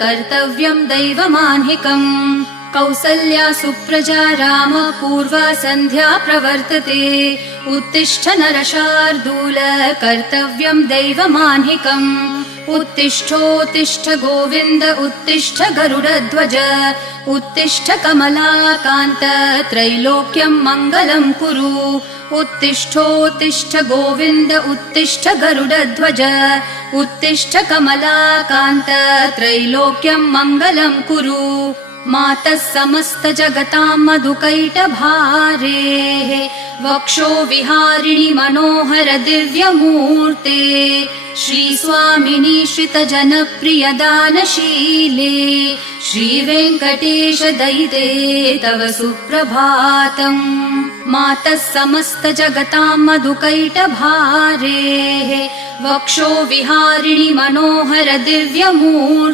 कर्तव्यं दैवमान्हिकम् कौसल्या सुप्रजा राम पूर्वा सन्ध्या प्रवर्तते उत्तिष्ठ नरशार्दूल कर्तव्यं दैवमान्हिकम् उत्तिष्ठोत्तिष्ठ गोविन्द उत्तिष्ठ गरुडध्वज उत्तिष्ठ कमलाकान्त त्रैलोक्यं मङ्गलं कुरु उत्तिष्ठोत्तिष्ठ गोविन्द उत्तिष्ठ गरुडध्वज उत्तिष्ठ कमलाकान्त त्रैलोक्यं मङ्गलं कुरु मातः समस्त जगतां मधुकैटभारेः वक्षो विहारिणि मनोहर दिव्यमूर्ते श्रीस्वामिनि श्रितजनप्रियदानशीले श्रीवेङ्कटेश दयिते तव सुप्रभातम् मातः समस्त जगतां मधुकैटभारेः वक्षो विहारिणि मनोहर दिव्यमूर्ते